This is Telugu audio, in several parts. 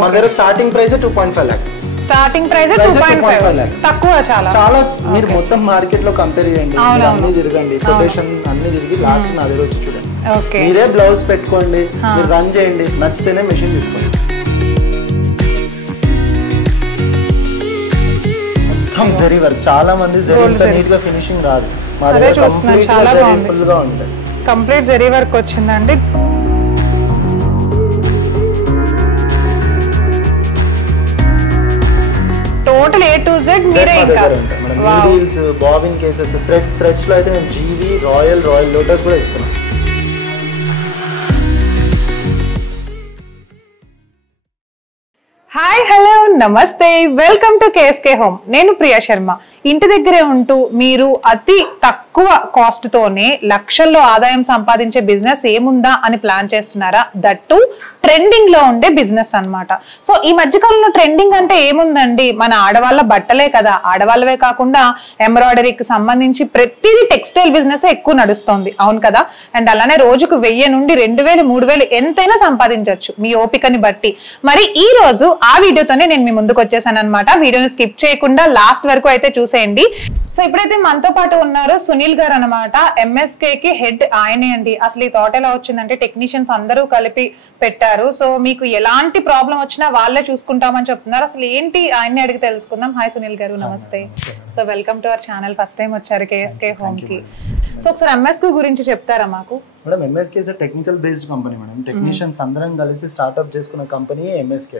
మన దగ్గర starting price 2.5 lakh. Starting price 2.5 lakh. తక్కువ చాలా మీరు మొత్తం మార్కెట్ లో కంపేర్ చేయండి, అన్ని తిరగండి, కొటేషన్ అన్ని తిరిగి లాస్ట్ నా దగ్గర వచ్చి చూడండి. మీరే బ్లౌజ్ పెట్టుకోండి, మీరు రన్ చేయండి, నచ్చితేనే మెషిన్ తీసుకోండి. మొత్తం జరీ వర్క్, చాలా మంది జరీ నీట్ గా ఫినిషింగ్ రాదు, మా దగ్గర కంప్లీట్ గా జరీ ఫుల్ గా ఉంటుంది. కంప్లీట్ జరీ వర్క్ వచ్చిందండి. టోటల్ A to Z మీరే ఇంకా నీడిల్స్, బాబిన్ కేసెస్, థ్రెడ్స్ లో అయితే మేము జీవి, రాయల్ లోటస్ కూడా ఇస్తున్నాం. హాయ్ హలో నమస్తే, వెల్కమ్ టు KSK హోమ్. నేను ప్రియా శర్మ. ఇంటి దగ్గరే ఉంటూ మీరు అతి తక్కువ కాస్ట్ తోనే లక్షల్లో ఆదాయం సంపాదించే బిజినెస్ ఏముందా అని ప్లాన్ చేస్తున్నారా? దట్టు ట్రెండింగ్ లో ఉండే బిజినెస్ అన్నమాట. సో ఈ మధ్యకాలంలో ట్రెండింగ్ అంటే ఏముందండి, మన ఆడవాళ్ళ బట్టలే కదా. ఆడవాళ్ళవే కాకుండా ఎంబ్రాయిడరీకి సంబంధించి ప్రతిదీ టెక్స్టైల్ బిజినెస్ ఎక్కువ నడుస్తోంది, అవును కదా. అండ్ అలానే రోజుకు 1000 నుండి 2000, 3000 ఎంతైనా సంపాదించవచ్చు మీ ఓపికని బట్టి. మరి ఈ రోజు ఆ వీడియోతోనే నేను మీ ముందుకు వచ్చేసాను అనమాట. వీడియోని స్కిప్ చేయకుండా లాస్ట్ వరకు అయితే చూసేయండి. సో ఇప్పుడైతే మనతో పాటు ఉన్నారు సునీల్ గారు అనమాట. MSK కి హెడ్ ఆయనే అండి. అసలు ఈ థాట్ ఎలా వచ్చిందంటే టెక్నీషియన్స్ అందరూ కలిపి పెట్టారు. సో మీకు ఎలాంటి ప్రాబ్లం వచ్చినా వాళ్ళే చూసుకుంటామని చెప్తున్నారు. అసలు ఏంటి ఆయన్ని అడిగి తెలుసుకుందాం. హాయ్ సునీల్ గారు, నమస్తే. So welcome to our channel. First time వచ్చారు KSK హోమ్ కి. సో ఒకసారి MSK గురించి చెప్తారా మాకు? Madam, MSK is technical based company madam. Technicians అందరం కలిసి స్టార్ట్అప్ చేసుకున్న కంపెనీ MSK.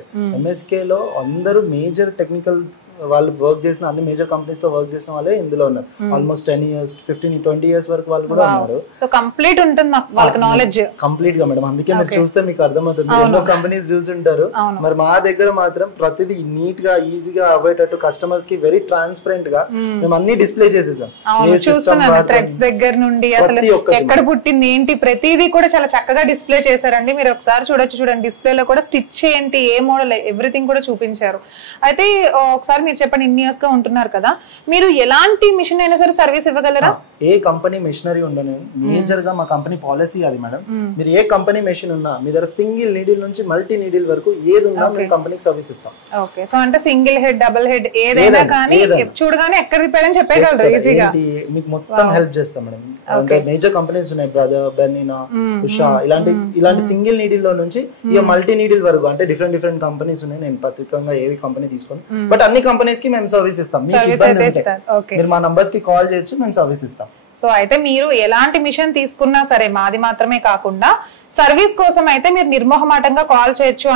MSK లో అందరూ మేజర్ టెక్నికల్ వాళ్ళు వర్క్ చేసిన అన్ని మేజర్ కంపెనీస్ లో వర్క్ చేసిన వాళ్ళే ఇందులో ఉన్నారు. ఆల్మోస్ట్ 10 years, 15, 20 years వరకు వాళ్ళు కూడా ఉన్నారు. సో కంప్లీట్ ఉంటుంది వాళ్ళకి నాలెడ్జ్ కంప్లీట్ గా మేడం. అందుకే మీరు చూస్తే మీకు అర్థమవుతుంది, ఎన్నో కంపెనీస్ చూసుంటారు. మరి మా దగ్గర మాత్రం ప్రతిదీ నీట్ గా ఈజీగా అవ్వేటట్టు కస్టమర్స్ కి వెరీ ట్రాన్స్పరెంట్ గా మేము అన్ని డిస్ప్లే చేసేసాం. థ్రెడ్స్ దగ్గర నుండి అసలు ఎక్కడ పుట్టింది ఏంటి ప్రతిదీ కూడా చాలా చక్కగా డిస్ప్లే చేశారండి. మీరు ఒకసారి చూడండి డిస్ప్లే లో కూడా స్టిచ్ ఏంటి, ఏ మోడల్, ఎవ్రీథింగ్ కూడా చూపించారు. అయితే ఒకసారి మీరు చెప్పండి, ఇన్ని ఇయర్స్ గా ఉంటున్నారు కదా, మీరు ఎలాంటి మిషన్ అయినా సరే సర్వీస్ ఇవ్వగలరా? ఏ కంపెనీ మెషినరీ ఉండను, మేజర్ గా మా కంపెనీ పాలసీ అది మేడం. మీరు ఏ కంపెనీ మెషిన్ ఉన్నా మీ దగ్గర సింగిల్ నీడిల్ నుంచి మల్టీ నీడిల్ వరకు ఏది ఉన్నా మేము కంపెనీకి సర్వీస్ ఇస్తాం. ఓకే, సో అంటే సింగిల్ హెడ్, డబుల్ హెడ్ ఏదైనా కానీ చూడగానే ఎక్కడ రిపేర్ అని చెప్పగలరు ఈజీగా. మీకు మొత్తం హెల్ప్ చేస్తాం మేడం. అంటే మేజర్ కంపెనీస్ ఉన్నాయి, బ్రదర్, బెర్నినా, ఉషా, ఇలాంటి సింగిల్ నీడిల్ లో నుంచి ఇక మల్టీ నీడిల్ వరకు, అంటే డిఫరెంట్ కంపెనీస్ ఉన్నాయి. నేను ప్రత్యేకంగా ఏది కంపెనీ తీసుకోను, బట్ అన్ని కంపెనీస్ కి మేము సర్వీస్ ఇస్తాం. మీరు మా నంబర్స్ కి కాల్ చేయొచ్చు, మేము సర్వీస్ ఇస్తాం. సో అయితే మీరు ఎలాంటి మిషన్ తీసుకున్నా సరే, మాది మాత్రమే కాకుండా సర్వీస్ కోసం అయితే మీరు నిర్మోహమాటంగా కాల్ చేయొచ్చు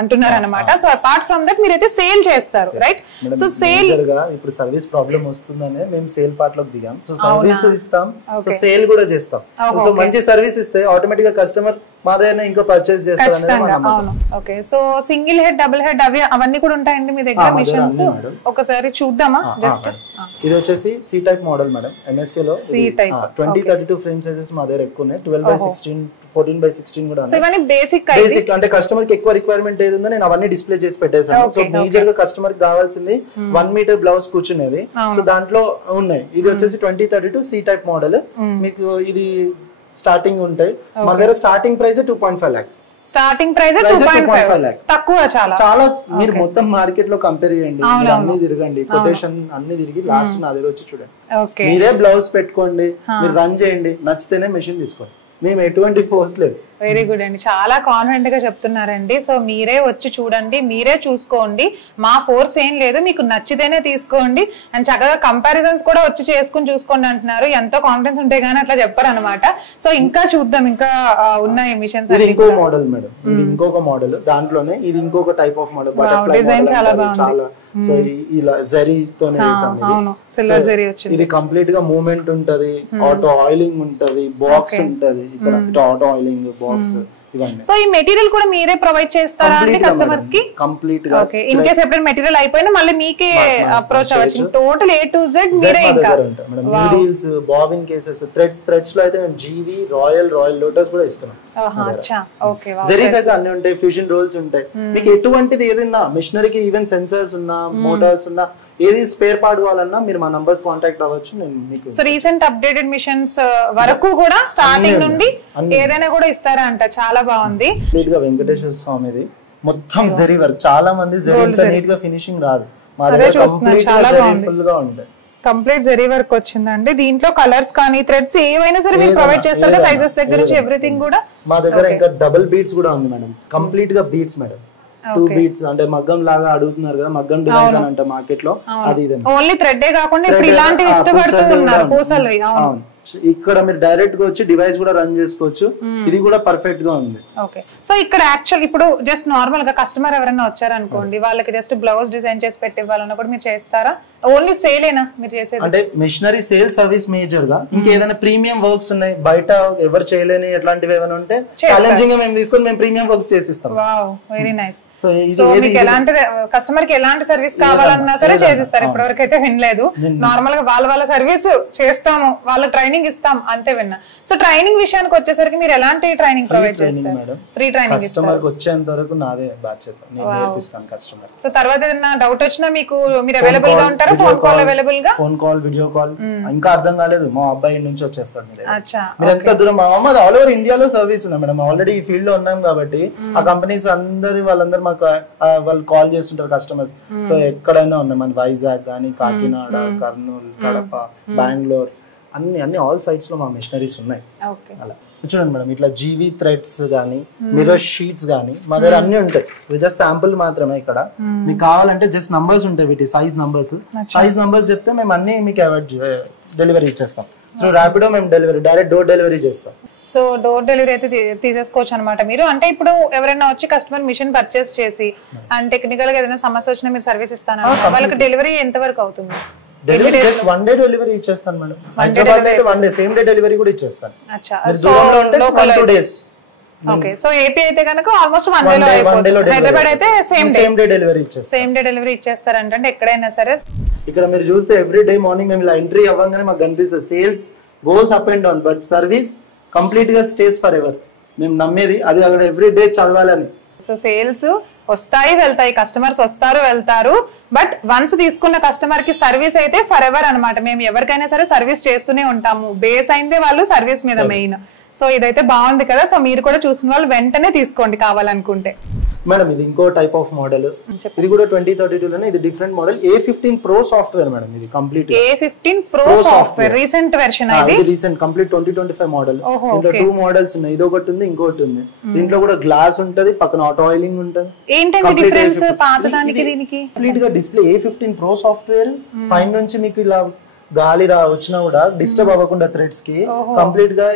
అంటున్నారు అనమాట. సో అపార్ట్ ఫ్రమ్ దట్ మీరైతే సేల్ చేస్తారు, రైట్? సో సేల్ ఇప్పుడు సర్వీస్ ప్రాబ్లం వస్తుందనే మేము సేల్ పార్ట్ లోకి దిగాం. సో సర్వీస్ ఇస్తాం, సో సేల్ కూడా చేస్తాం. సో మంచి సర్వీస్ ఇస్తే ఆటోమేటిక్ గా కస్టమర్ మా దగ్గర ఇంకా పర్చేస్ చేస్తారు. Okay, so single head, double head అవన్నీ కూడా ఉంటాయండి మీ దగ్గర మిషన్స్? ఒకసారి చూద్దామా జస్ట్. ఇది వచ్చేసి C type model madam. MSK లో 20-32 ఫ్రేమ్ సైజెస్ మా దగ్గర ఎక్కువ ఉన్నాయి. 12/16, 14/16 కూడా ఉన్నాయి. బేసిక్ అంటే కస్టమర్ కి ఎక్కువ రిక్వైర్మెంట్ ఏది ఉందో నేను అవన్నీ డిస్ప్లే చేసి పెట్టేసాను. సో మేజర్ గా కస్టమర్ కి కావాల్సింది 1 మీటర్ బ్లౌజ్ కూర్చునేది. సో దాంట్లో ఉన్నాయి. ఇది వచ్చేసి 20-32 C టైప్ మోడల్. మీకు ఇది స్టార్టింగ్ ఉంటాయి. మన దగ్గర starting price 2.5 lakh. Starting price 2.5 lakh. తక్కువ చాలా. మీరు మొత్తం మార్కెట్ లో కంపేర్ చేయండి, అన్ని తిరగండి, కొటేషన్ అన్ని తిరిగి లాస్ట్ నా దగ్గర వచ్చి చూడండి. మీరే బ్లౌజ్ పెట్టుకోండి, మీరు రన్ చేయండి, నచ్చితేనే మెషిన్ తీసుకోండి. మేము ఎటువంటి ఫోర్స్ లేదు. వెరీ గుడ్ అండి, చాలా కాన్ఫిడెంట్ గా చెప్తున్నారండి. సో మీరే వచ్చి చూడండి, మీరే చూసుకోండి, మా ఫోర్స్ ఏం లేదు, మీకు నచ్చితేనే తీసుకోండి. అండ్ చక్కగా కంపారిజన్స్ కూడా వచ్చి చేసుకుని చూసుకోండి అంటున్నారు. ఎంతో కాన్ఫిడెన్స్ ఉంటే గానీ అట్లా చెప్పారు అనమాట. సో ఇంకా చూద్దాం, ఇంకా ఉన్నాయి మిషన్స్. ఇది ఇంకో మోడల్ మేడం, ఇది ఇంకొక మోడల్. దాంట్లోనే ఇది ఇంకొక టైప్ ఆఫ్ మోడల్. డిజైన్ చాలా బాగుంది. సో ఇలా జరీతోనే సిల్వర్ జరీ వచ్చింది. ఇది కంప్లీట్ గా మూవ్మెంట్ ఉంటది, ఆటో ఆయిలింగ్ ఉంటది, బాక్స్ ఉంటది, ఇక్కడ ఆటో ఆయిలింగ్ బాక్స్. సో ఈ మెటీరియల్ కూడా మీరే ప్రొవైడ్ చేస్తారా అండి కస్టమర్స్ కి? కంప్లీట్ గా. ఓకే, ఇన్ కేస్ ఎప్పుడైనా మెటీరియల్ అయిపోయినా మళ్ళీ మీకే అప్రోచ్ అవ్వచ్చు. టోటల్ A to Z మీరే ఇంకా. నీడిల్స్, బాబిన్ కేసెస్, థ్రెడ్స్ లో అయితే మేము జీవి, రాయల్ లోటస్ కూడా ఇస్తున్నాం. జరీస్ అయితే అన్ని ఉంటాయి, ఫ్యూజన్ రోల్స్ ఉంటాయి. మీకు ఎటువంటిది ఏదైనా మిషనరీకి ఈవెన్ సెన్సర్స్ ఉన్నా, మోటార్స్ ఉన్నా, ఏది స్పేర్ పార్ట్ కావాలన్నా మీరు మా నంబర్స్ కాంటాక్ట్ అవ్వచ్చు. నేను మీకు సో రీసెంట్ అప్డేటెడ్ మిషన్స్ వరకు కూడా స్టార్టింగ్ నుండి ఏదైనా కూడా ఇస్తారా అంట. చాలా బాగుంది. కంప్లీట్ గా వెంకటేశ్వర స్వామిది మొత్తం జరీ వర్క్. చాలా మంది జరీ నీట్ గా ఫినిషింగ్ రాదు, మా దగ్గర కంప్లీట్ గా జరీ ఫుల్ గా ఉంటాయి. కంప్లీట్ జరీ వర్క్ వచ్చిందండి. దీంట్లో కలర్స్ కానీ థ్రెడ్స్ ఏమైనా సరే మీరు ప్రొవైడ్ చేస్తారు, సైజెస్ దగ్గర నుంచి ఎవ్రీథింగ్ కూడా. మా దగ్గర ఇంకా డబుల్ బీడ్స్ కూడా ఉంది మేడం, కంప్లీట్ గా బీడ్స్ మేడం. 2 బీడ్స్ అంటే మగ్గం లాగా అడుగుతున్నారు కదా, మగ్గం డిజైన్ అని అంటే మార్కెట్ లో అది ఇదే. ఓన్లీ థ్రెడ్ కాకుండా ఇప్పుడు ఇలాంటివి ఇష్టపడుతూ ఉన్నారు పూసలు. అవును, ఇక్కడ మీరు డైరెక్ట్ గా వచ్చి డివైస్ కూడా రన్ చేసుకోవచ్చు. ఇది కూడా పర్ఫెక్ట్ గా ఉంది. ఓకే, సో ఇక్కడ యాక్చువల్ ఇప్పుడు జస్ట్ నార్మల్ గా కస్టమర్ ఎవరైనా వచ్చారనుకోండి, వాళ్ళకి జస్ట్ బ్లౌజ్ డిజైన్ చేసి పెట్టివ్వాలన్నా కూడా మీరు చేస్తారా? ఓన్లీ సేలేనా మీరు చేసేది? అంటే మిషనరీ సేల్ సర్వీస్ మేజర్ గా, ఇంకేదైనా ప్రీమియం వర్క్స్ ఉన్నాయి బయట ఎవరు చేయలేని ఎట్లాంటివి ఏమైనా ఉంటే ఛాలెంజింగ్ గా మేము తీసుకొని మేము ప్రీమియం వర్క్స్ చేసిస్తాం. Wow, very nice. సో మీకు ఎలాంటి కస్టమర్ కి ఎలాంటి సర్వీస్ కావాలన్నా సరే చేసిస్తారు. ఇప్పటివరకు అయితే వినలేదు. నార్మల్ గా వాళ్ళ సర్వీస్ చేస్తాము, వాళ్ళ ట్రైనింగ్ ఇస్తాం అంతే విన్నా. సో ట్రైనింగ్ విషయానికి వచ్చేసరికి మీరు ఎలాంటి ట్రైనింగ్ ప్రొవైడ్ చేస్తారు? ఫ్రీ ట్రైనింగ్ కస్టమర్ కి వచ్చేంత వరకు నాదే బాధ్యత, నేను నేర్పిస్తాను కస్టమర్. సో తర్వాత ఏదైనా డౌట్ వచ్చినా మీకు మీరు అవైలబుల్ గా ఉంటారా? ఫోన్ కాల్ అవైలబుల్ గా? Phone call, video call. ఇంకా అర్థం కాలేదు, మా అబ్బాయి నుంచి వచ్చేస్తాడు. మీరు ఎంత దూరం? మా అమ్మ ఆల్ ఓవర్ ఇండియాలో సర్వీస్ ఉన్నాయి మేడం. ఆల్రెడీ ఈ ఫీల్డ్ లో ఉన్నాం కాబట్టి ఆ కంపెనీస్ వాళ్ళందరూ మాకు వాళ్ళు కాల్ చేస్తుంటారు కస్టమర్స్. సో ఎక్కడైనా ఉన్నాయి, మన వైజాగ్ గానీ, కాకినాడ, కర్నూలు, కడప, బెంగళూరు, అన్ని ఆల్ సైడ్స్ లో మా మిషనరీస్ ఉన్నాయి. అలా చూడండి మేడం, ఇట్లా జీవీ థ్రెడ్స్ గానీ, మిర్రర్ షీట్స్ గానీ మా దగ్గర అన్ని ఉంటాయి. జస్ట్ శాంపుల్ మాత్రమే. ఇక్కడ మీకు కావాలంటే జస్ట్ నంబర్స్ ఉంటాయి, వీటి సైజ్ నంబర్స్ చెప్తే మేము అన్ని మీకు డెలివరీ ఇచ్చేస్తాం. సో ర్యాపిడో మేము డైరెక్ట్ డోర్ డెలివరీ చేస్తాం. సో డోర్ డెలివరీ అయితే తీసేసుకోవచ్చు అనమాట మీరు. అంటే ఇప్పుడు ఎవరైనా వచ్చి కస్టమర్ మిషన్ పర్చేస్ చేసి అండ్ టెక్నికల్ గా ఏదైనా సమస్య వచ్చినా మీరు సర్వీస్ ఇస్తాను, వాళ్ళకి డెలివరీ ఎంత వరకు అవుతుంది? డెలివరీ జస్ట్ 1 డే డెలివరీ ఇచ్చేస్తాను మేడం. హైదరాబాద్ అయితే 1 డే సేమ్ డే డెలివరీ కూడా ఇచ్చేస్తాను. అచ్చా, so local 2 days. Okay, so AP అయితే గనుక ఆల్మోస్ట్ 1 డే లో అయిపోతుంది. హైదరాబాద్ అయితే సేమ్ డే డెలివరీ ఇచ్చేస్తాం. సేమ్ డే డెలివరీ ఇచ్చేస్తారంటే ఎక్కడైనా సరే. ఇక్కడ మీరు చూస్తే ఎవ్రీ డే మార్నింగ్ మేము ఇలా ఎంట్రీ అవ్వగానే మాకు కనిపిస్తుంది sales goes up and down, but service complete గా స్టేస్ ఫర్ ఎవర్. మేము నమ్మేది అది, అక్కడ ఎవ్రీ డే చదవాలని. సో సేల్స్ వస్తాయి వెళ్తాయి, కస్టమర్స్ వస్తారు వెళ్తారు, బట్ వన్స్ తీసుకున్న కస్టమర్ కి సర్వీస్ అయితే ఫర్ ఎవర్ అనమాట. మేము ఎవరికైనా సరే సర్వీస్ చేస్తూనే ఉంటాము. బేస్ అయిందే వాళ్ళు సర్వీస్ మీద మెయిన్. సో ఇదైతే బాగుంది కదా. సో మీరు కూడా చూసిన వాళ్ళు వెంటనే తీసుకోండి కావాలనుకుంటే. మేడం ఇది ఇంకో టైప్ ఆఫ్ మోడల్, ఇది కూడా 2032 లోనే. ఇది different model, A15 Pro software madam. ఇది complete A15 Pro software recent version. ఇది రీసెంట్ కంప్లీట్ 2025 మోడల్. ఇందులో 2 మోడల్స్ ఉన్నాయి, ఇది ఒకటి ఉంది, ఇంకోటి ఉంది. దీంట్లో కూడా గ్లాస్ ఉంటది, పక్కన ఆటో ఆయిలింగ్ ఉంటది. ఏంటంటే డిఫరెన్స్ పాత దానికి దీనికి? కంప్లీట్ గా డిస్ప్లే A15 Pro సాఫ్ట్వేర్. పైన నుంచి మీకు ఇలా గాలి వచ్చినా కూడా డిస్టర్బ్ అవ్వకుండా థ్రెడ్స్ కి కంప్లీట్ గా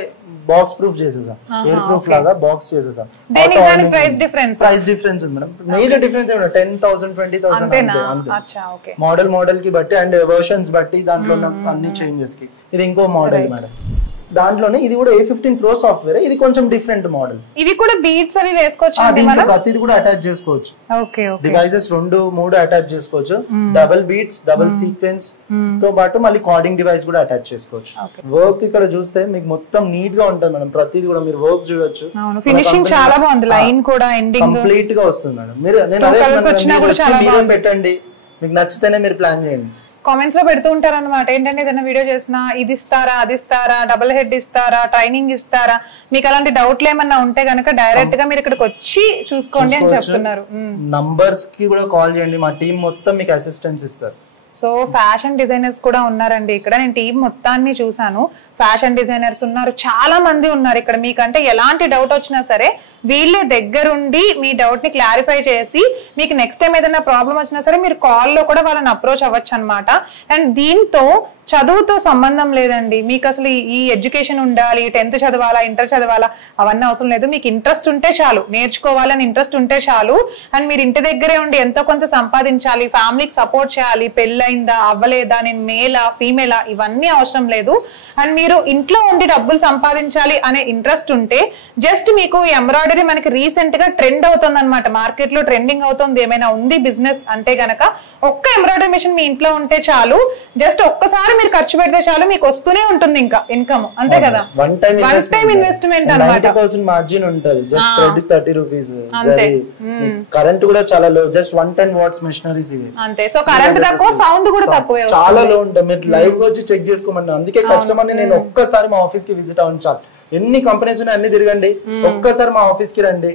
బాక్స్ ప్రూఫ్ చేసేసాం, ఎయిర్ ప్రూఫ్ లాగా బాక్స్ చేసేసాం. ప్రైస్ డిఫరెన్స్ ఉంది మేడం. మేజర్ డిఫరెన్స్ ఏమన్నా 10,000 20,000 అంతే. మోడల్ కి బట్టి అండ్ వర్షన్స్ బట్టి దాంట్లో ఉన్న అన్ని చేంజెస్ కి. ఇది ఇంకో మోడల్ మేడం. దాంట్లోనే ఇది కూడా A15 Pro సాఫ్ట్వేర్. ఇది కొంచెం డిఫరెంట్ మోడల్. ఇవి కూడా బీట్స్ అవి వేసుకోవచ్చు, ప్రతిది కూడా అటాచ్ చేసుకోవచ్చు. డివైసెస్ 2-3 అటాచ్ చేసుకోవచ్చు. డబుల్ బీట్స్, డబుల్ సీక్వెన్స్ తో పాటు మళ్ళీ కార్డింగ్ డివైస్ కూడా అటాచ్ చేసుకోవచ్చు. వర్క్ ఇక్కడ చూస్తే మీకు మొత్తం నీట్ గా ఉంటుంది మేడం. ప్రతిది కూడా మీరు వర్క్ చూడొచ్చు. ఫినిషింగ్ చాలా బాగుంది, లైన్ కూడా ఎండింగ్ కంప్లీట్ గా వస్తుంది మేడం. మీరు పెట్టండి, మీకు నచ్చితేనే మీరు ప్లాన్ చేయండి. కామెంట్స్ లో పెడుతూ ఉంటారు అనమాట, ఏంటంటే ఏదైనా వీడియో చేసినా ఇది ఇస్తారా, అది ఇస్తారా, డబుల్ హెడ్ ఇస్తారా, ట్రైనింగ్ ఇస్తారా, మీకు అలాంటి డౌట్లు ఏమన్నా ఉంటే గనక డైరెక్ట్ గా మీరు ఇక్కడికి వచ్చి చూసుకోండి అని చెప్తున్నారు. నంబర్స్ కి కూడా కాల్ చేయండి, మా టీం మొత్తం మీకు అసిస్టెన్స్ ఇస్తారు. సో ఫ్యాషన్ డిజైనర్స్ కూడా ఉన్నారండి ఇక్కడ. నేను టీం మొత్తాన్ని చూసాను, ఫ్యాషన్ డిజైనర్స్ ఉన్నారు, చాలా మంది ఉన్నారు ఇక్కడ. మీకంటే ఎలాంటి డౌట్ వచ్చినా సరే వీళ్ళే దగ్గరుండి మీ డౌట్ ని క్లారిఫై చేసి మీకు నెక్స్ట్ టైం ఏదైనా ప్రాబ్లం వచ్చినా సరే మీరు కాల్లో కూడా వాళ్ళని అప్రోచ్ అవ్వచ్చు అనమాట. అండ్ దీంతో చదువుతో సంబంధం లేదండి. మీకు అసలు ఈ ఎడ్యుకేషన్ ఉండాలి, 10th చదవాలా, ఇంటర్ చదవాలా అవన్నీ అవసరం లేదు. మీకు ఇంట్రెస్ట్ ఉంటే చాలు, నేర్చుకోవాలని ఇంట్రెస్ట్ ఉంటే చాలు. అండ్ మీరు ఇంటి దగ్గరే ఉండి ఎంతో కొంత సంపాదించాలి, ఫ్యామిలీకి సపోర్ట్ చేయాలి, పెళ్ళైందా అవ్వలేదా, నేను మేలా ఫీమేలా ఇవన్నీ అవసరం లేదు. అండ్ మీరు ఇంట్లో ఉండి డబ్బులు సంపాదించాలి అనే ఇంట్రెస్ట్ ఉంటే జస్ట్ మీకు ఎంబ్రాయిడరీ మనకి రీసెంట్ గా ట్రెండ్ అవుతుంది అనమాట. మార్కెట్ లో ట్రెండింగ్ అవుతుంది. ఏమైనా ఉంది బిజినెస్ అంటే గనక ఒక్క ఎంబ్రాయిడరీ మిషన్ మీ ఇంట్లో ఉంటే చాలు. జస్ట్ ఒక్కసారి మీరు ఖర్చు పెడితే చాలు, మీకు వస్తూనే ఉంటుంది ఇంకా ఇన్కమ్. అంతే కదా, వన్ టైం ఇన్వెస్ట్మెంట్ అన్నమాట. 90% మార్జిన్ ఉంటుంది, జస్ట్ 30 రూపీస్. అంతే. కరెంట్ కూడా చాలా లో, జస్ట్ 110 వాట్స్ మెషినరీస్ ఇవి. అంతే. సో కరెంట్ తక్కువ, సౌండ్ కూడా తక్కువే, చాలా లో ఉంటుంది. మీరు లైవ్ వచ్చి చెక్ చేసుకోమన్నా. అందుకే కస్టమర్ ని నేను ఒక్కసారి మా ఆఫీస్ కి విజిట్ అవ్వండి చాలు. ఎన్ని కంపెనీస్ ఉన్నాయి అన్ని తిరగండి, ఒక్కసారి మా ఆఫీస్ కి రండి,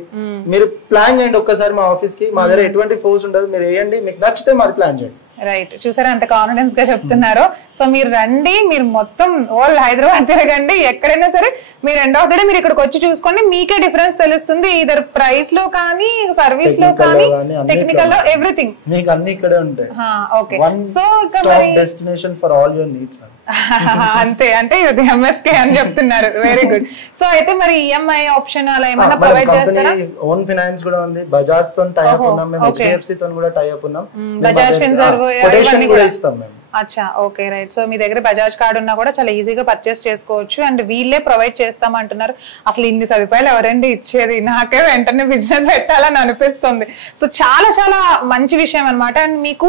మీరు ప్లాన్ చేయండి ఒక్కసారి మా ఆఫీస్ కి. మా దగ్గర ఎటువంటి ఫోర్స్ ఉండదు, మీరు వేయండి, మీకు నచ్చితే మాది ప్లాన్ చేయండి. రైట్, చూసారా అంత కాన్ఫిడెన్స్ గా చెప్తున్నారు. సో మీరు రండి, మీరు మొత్తం ఓల్ హైదరాబాద్ తిరగండి, ఎక్కడైనా సరే మీరు ఎండ్ ఆఫ్ ద డే మీరు ఇక్కడికి వచ్చి చూసుకోండి, మీకే డిఫరెన్స్ తెలుస్తుంది. ఇదర్ ప్రైస్ లో కానీ, సర్వీస్ లో కానీ, టెక్నికల్ లో, ఎవ్రీథింగ్ మీకు అన్ని ఇక్కడే ఉంటాయి. Okay, so destination for all your needs. అంతే, అంటే ఇది MSK అని చెప్తున్నారు. Very good. సో అయితే మరి EMI ఆప్షన్ అలా ఏమైనా ప్రొవైడ్ చేస్తారా? ఓన్ ఫైనాన్స్ కూడా ఉంది, బజాజ్ తో టై అప్ ఉన్నాం, మేము HDFC తో కూడా టై అప్ ఉన్నాం, బజాజ్ ఫిన్సర్వ్ కొటేషన్ కూడా ఇస్తాం మేము. అచ్చా, ఓకే, రైట్. సో మీ దగ్గర బజాజ్ కార్డు ఉన్నా కూడా చాలా ఈజీగా పర్చేస్ చేసుకోవచ్చు, అండ్ వీళ్ళే ప్రొవైడ్ చేస్తామంటున్నారు. అసలు ఇన్ని సదుపాయాలు ఎవరండి ఇచ్చేది? నాకే వెంటనే బిజినెస్ పెట్టాలని అనిపిస్తుంది. సో చాలా చాలా మంచి విషయం అనమాట. అండ్ మీకు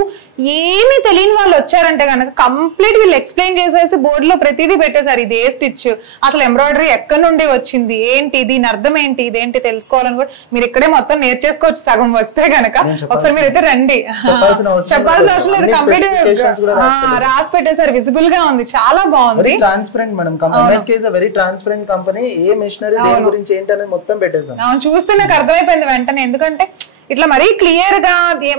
ఏమీ తెలియని వాళ్ళు వచ్చారంటే కనుక కంప్లీట్ వీళ్ళు ఎక్స్ప్లెయిన్ చేసేసి బోర్డులో ప్రతిదీ పెట్టేశారు. ఇది ఏ స్టిచ్, అసలు ఎంబ్రాయిడరీ ఎక్కడి నుండి వచ్చింది, ఏంటి దీని అర్థం ఏంటి, ఇదేంటి తెలుసుకోవాలని కూడా మీరు ఇక్కడే మొత్తం నేర్చేసుకోవచ్చు సగం వస్తే కనుక. ఒకసారి మీరు అయితే రండి, చెప్పాల్సిన అవసరం లేదు, కంప్లీట్ రాసి పెట్టేసారు, విజిబుల్ గా ఉంది, చాలా బాగుంది. Transparent madam, MSK is a very transparent company. A machinery దేని గురించి ఏంటి అనేది మొత్తం పెట్టేసాం. చూస్తే నాకు అర్థమైపోయింది వెంటనే, ఎందుకంటే ఇట్లా మరీ క్లియర్ గా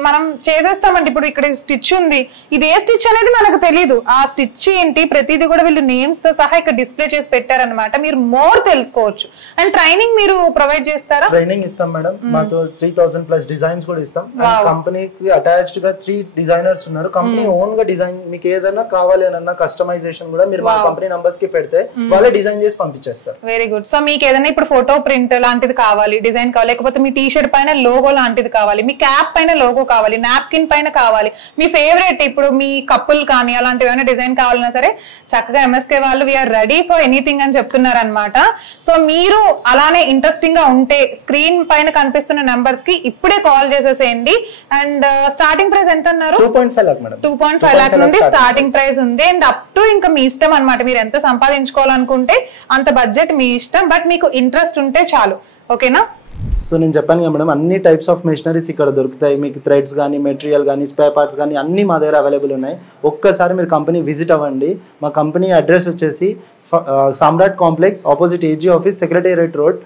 మనం చేసేస్తామండి. ఇప్పుడు ఇక్కడ స్టిచ్ ఉంది, ఇది ఏ స్టిచ్ అనేది మనకు తెలీదు, ఆ స్టిచ్ ఏంటి ప్రతిదీ కూడా వీళ్ళు నేమ్స్ తో సహా ఇక్కడ డిస్ప్లే చేసి పెట్టారనమాట. మీరు మోర్ తెలుసుకోవచ్చు. అండ్ ట్రైనింగ్ మీరు ప్రొవైడ్ చేస్తారా? ట్రైనింగ్ ఇస్తాం మేడం, మాతో 3000+ డిజైన్స్ కూడా ఇస్తాం. కంపెనీకి అటాచ్డ్ గా 3 డిజైనర్స్ ఉన్నారు. కంపెనీ ఓన్ గా డిజైన్, మీకు ఏదైనా కావాలి అన్న కస్టమైజేషన్ కూడా మీరు మా కంపెనీ నంబర్స్ కి పెడితే వాళ్ళే డిజైన్ చేసి పంపించేస్తారు. Very good. సో మీకు ఏదైనా ఇప్పుడు ఫోటో ప్రింట్ లాంటిది కావాలి, డిజైన్ కావాలి, లేకపోతే మీ టీ షర్ట్ పైన లోగో లాంటిది కావాలి, మీ క్యాప్ పైన లోగో కావాలి, నాప్కిన్ పైన కావాలి, మీ ఫేవరెట్ ఇప్పుడు మీ కప్పుల్ కానీ అలాంటివి ఏమైనా డిజైన్ కావాలన్నా సరే చక్కగా MSK వాళ్ళు వీఆర్ రెడీ ఫర్ ఎనీథింగ్ అని చెప్తున్నారు అనమాట. సో మీరు అలానే ఇంట్రెస్టింగ్ గా ఉంటే స్క్రీన్ పైన కనిపిస్తున్న నంబర్స్ కి ఇప్పుడే కాల్ చేసేసేయండి. అండ్ స్టార్టింగ్ ప్రైస్ ఎంత అన్నారు? 2.5 lakh మేడం. 2.5 lakh నుండి స్టార్టింగ్ ప్రైస్ ఉంది. అండ్ అప్ టు ఇంకా మీ ఇష్టం అనమాట, మీరు ఎంత సంపాదించుకోవాలనుకుంటే అంత బడ్జెట్ మీ ఇష్టం, బట్ మీకు ఇంట్రెస్ట్ ఉంటే చాలు. ఓకేనా? సో నేను చెప్పాను కదా మేడం, అన్ని టైప్స్ ఆఫ్ మెషినరీస్ ఇక్కడ దొరుకుతాయి. మీకు థ్రెడ్స్ కానీ, మెటీరియల్ కానీ, స్పేర్ పార్ట్స్ కానీ అన్నీ మా దగ్గర అవైలబుల్ ఉన్నాయి. ఒక్కసారి మీరు కంపెనీ విజిట్ అవ్వండి. మా కంపెనీ అడ్రస్ వచ్చేసి Samrat complex, opposite AG office, secretariat road,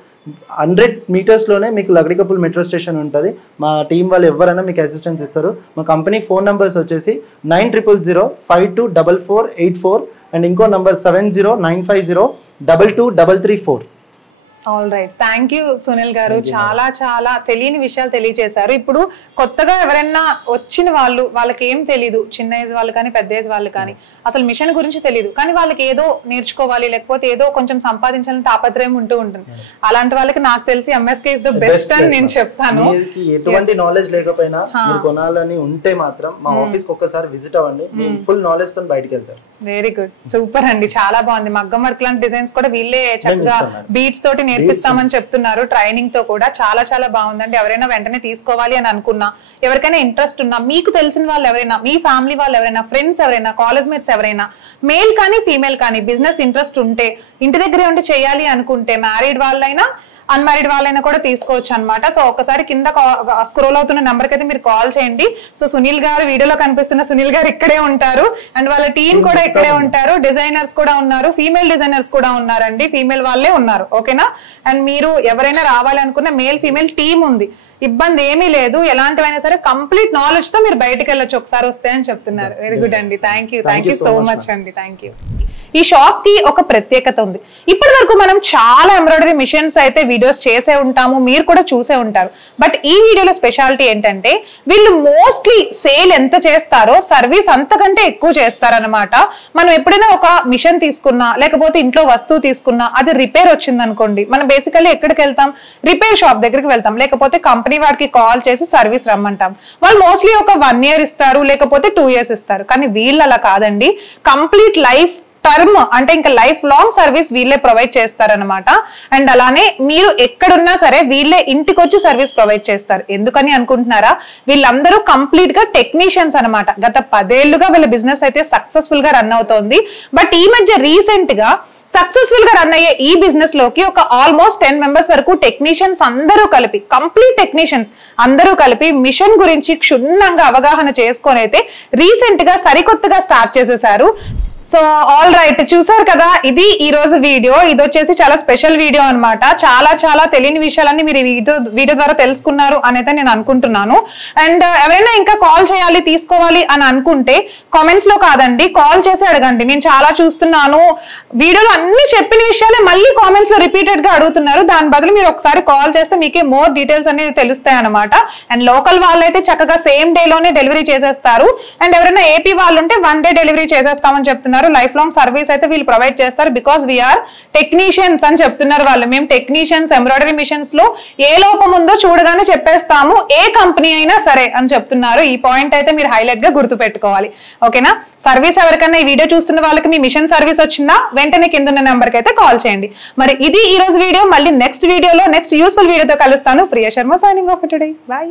100 meters-లోనే మీకు లగడికపుల్ మెట్రో స్టేషన్ ఉంటుంది. మా టీం వాళ్ళు ఎవరైనా మీకు అసిస్టెన్స్ ఇస్తారు. మా కంపెనీ ఫోన్ నెంబర్స్ వచ్చేసి 9000524484 అండ్ ఇంకో number 7095022334. All right, thank you Sunil గారు. చాలా చాలా తెలియని విషయాలు తెలియజేశారు. ఇప్పుడు కొత్తగా ఎవరైనా వచ్చిన వాళ్ళకి ఏం తెలీదు, చిన్న ఏజ్ వాళ్ళు కానీ పెద్ద ఏజ్ వాళ్ళు కానీ అసలు మిషన్ గురించి తెలియదు, కానీ వాళ్ళకి ఏదో నేర్చుకోవాలి లేకపోతే ఏదో కొంచెం సంపాదించాలని తాపత్రయం ఉంటూ ఉంటుంది. అలాంటి వాళ్ళకి నాకు తెలిసి MSK ఇస్ ద బెస్ట్ అని నేను చెప్తాను. ఎటువంటి నాలెడ్జ్ లేకపోయినా మీరు కొనాలని ఉంటే మాత్రం మా ఆఫీస్ కి ఒక్కసారి విజిట్ అవ్వండి, మీరు ఫుల్ నాలెడ్జ్ తో బయటికి వెళ్తారు. వెరీ గుడ్, సూపర్ అండి, చాలా బాగుంది. మగ్గం వర్క్ లాంటి డిజైన్స్ కూడా వీళ్ళే చక్కగా బీట్స్ తోటి నేర్పిస్తామని చెప్తున్నారు, ట్రైనింగ్ తో కూడా. చాలా చాలా బాగుందండి. ఎవరైనా వెంటనే తీసుకోవాలి అని అనుకున్నా, ఎవరికైనా ఇంట్రెస్ట్ ఉన్నా, మీకు తెలిసిన వాళ్ళు ఎవరైనా, మీ ఫ్యామిలీ వాళ్ళు ఎవరైనా, ఫ్రెండ్స్ ఎవరైనా, కాలేజ్ మేట్స్ ఎవరైనా, మేల్ కానీ ఫీమేల్ కానీ బిజినెస్ ఇంట్రెస్ట్ ఉంటే, ఇంటి దగ్గరే ఉండి చేయాలి అనుకుంటే, మ్యారీడ్ వాళ్ళైనా అన్మ్యారీడ్ వాళ్ళైనా కూడా తీసుకోవచ్చు అనమాట. సో ఒకసారి కింద స్క్రోల్ అవుతున్న నెంబర్ కి అయితే మీరు కాల్ చేయండి. సో సునీల్ గారు, వీడియోలో కనిపిస్తున్న సునీల్ గారు ఇక్కడే ఉంటారు, అండ్ వాళ్ళ టీం కూడా ఇక్కడే ఉంటారు. డిజైనర్స్ కూడా ఉన్నారు, ఫీమేల్ డిజైనర్స్ కూడా ఉన్నారండి, ఫీమేల్ వాళ్ళే ఉన్నారు. ఓకేనా? అండ్ మీరు ఎవరైనా రావాలి అనుకున్న మేల్ ఫీమేల్ టీం ఉంది, ఇబ్బంది ఏమీ లేదు. ఎలాంటివైనా సరే కంప్లీట్ నాలెడ్జ్ తో మీరు బయటకు వెళ్ళొచ్చు ఒకసారి వస్తే అని చెప్తున్నారు. వెరీ గుడ్ అండి, థ్యాంక్ యూ సో మచ్ అండి, థ్యాంక్ యూ. ఈ షాప్ కి ఒక ప్రత్యేకత ఉంది. ఇప్పటి వరకు మనం చాలా ఎంబ్రాయిడరీ మిషన్స్ అయితే వీడియోస్ చేసే ఉంటాము, మీరు కూడా చూసే ఉంటారు. బట్ ఈ వీడియోలో స్పెషాలిటీ ఏంటంటే వీళ్ళు మోస్ట్లీ సేల్ ఎంత చేస్తారో సర్వీస్ అంతకంటే ఎక్కువ చేస్తారనమాట. మనం ఎప్పుడైనా ఒక మిషన్ తీసుకున్నా లేకపోతే ఇంట్లో వస్తువు తీసుకున్నా అది రిపేర్ వచ్చింది అనుకోండి, మనం బేసికల్లీ ఎక్కడికి వెళ్తాం? రిపేర్ షాప్ దగ్గరికి వెళ్తాం, లేకపోతే కంపెనీ వాడికి కాల్ చేసి సర్వీస్ రమ్మంటాం. వాళ్ళు మోస్ట్లీ ఒక 1 year ఇస్తారు, లేకపోతే 2 years ఇస్తారు. కానీ వీళ్ళు అలా కాదండి, కంప్లీట్ లైఫ్ టర్మ్ అంటే ఇంకా లైఫ్ లాంగ్ సర్వీస్ వీళ్ళే ప్రొవైడ్ చేస్తారనమాట. అండ్ అలానే మీరు ఎక్కడున్నా సరే వీళ్ళే ఇంటికి వచ్చి సర్వీస్ ప్రొవైడ్ చేస్తారు. ఎందుకని అనుకుంటున్నారా? వీళ్ళందరూ కంప్లీట్ గా టెక్నీషియన్స్ అనమాట. గత 10 ఏళ్లుగా వీళ్ళ బిజినెస్ అయితే సక్సెస్ఫుల్ గా రన్ అవుతోంది. బట్ ఈ మధ్య రీసెంట్ గా సక్సెస్ఫుల్ గా రన్ అయ్యే ఈ బిజినెస్ లోకి ఒక ఆల్మోస్ట్ 10 members వరకు టెక్నీషియన్స్ అందరూ కలిపి, కంప్లీట్ టెక్నీషియన్స్ అందరూ కలిపి మిషన్ గురించి క్షుణ్ణంగా అవగాహన చేసుకొని అయితే రీసెంట్ గా సరికొత్తగా స్టార్ట్ చేసేసారు. సో ఆల్ రైట్, చూసారు కదా, ఇది ఈ రోజు వీడియో. ఇది వచ్చేసి చాలా స్పెషల్ వీడియో అన్నమాట. చాలా చాలా తెలియని విషయాలన్నీ మీరు వీడియో ద్వారా తెలుసుకున్నారు అనేది నేను అనుకుంటున్నాను. అండ్ ఎవరైనా ఇంకా కాల్ చేయాలి, తీసుకోవాలి అని అనుకుంటే కామెంట్స్ లో కాదండి, కాల్ చేసి అడగండి. నేను చాలా చూస్తున్నాను, వీడియోలో అన్ని చెప్పిన విషయాలే మళ్ళీ కామెంట్స్ లో రిపీటెడ్ గా అడుగుతున్నారు. దాని బదులు మీరు ఒకసారి కాల్ చేస్తే మీకే మోర్ డీటెయిల్స్ అనేది తెలుస్తాయి అనమాట. అండ్ లోకల్ వాళ్ళైతే చక్కగా సేమ్ డే లోనే డెలివరీ చేసేస్తారు. అండ్ ఎవరైనా ఏపీ వాళ్ళు ఉంటే 1 day డెలివరీ చేసేస్తామని చెప్తున్నారు. లైఫ్ లాంగ్ సర్వీస్ అయితే వీళ్ళు ప్రొవైడ్ చేస్తారు. బికాస్ వీఆర్ టెక్నీషియన్స్ అని చెప్తున్నారు వాళ్ళు. మేము టెక్నీషియన్స్, ఎంబ్రాయిడరీ మిషన్స్ లో ఏ లోపం ఉందో చూడగానే చెప్పేస్తాము, ఏ కంపెనీ అయినా సరే అని చెప్తున్నారు. ఈ పాయింట్ అయితే మీరు హైలైట్ గా గుర్తు పెట్టుకోవాలి. ఓకేనా? సర్వీస్ ఎవరికైనా ఈ వీడియో చూస్తున్న వాళ్ళకి మీ మిషన్ సర్వీస్ వచ్చిందా, వెంటనే కింద ఉన్న నెంబర్ కి అయితే కాల్ చేయండి. మరి ఇది ఈ రోజు వీడియో. మళ్ళీ నెక్స్ట్ వీడియోలో నెక్స్ట్ యూస్ఫుల్ వీడియోతో కలుస్తాను. Priya Sharma signing off today. By.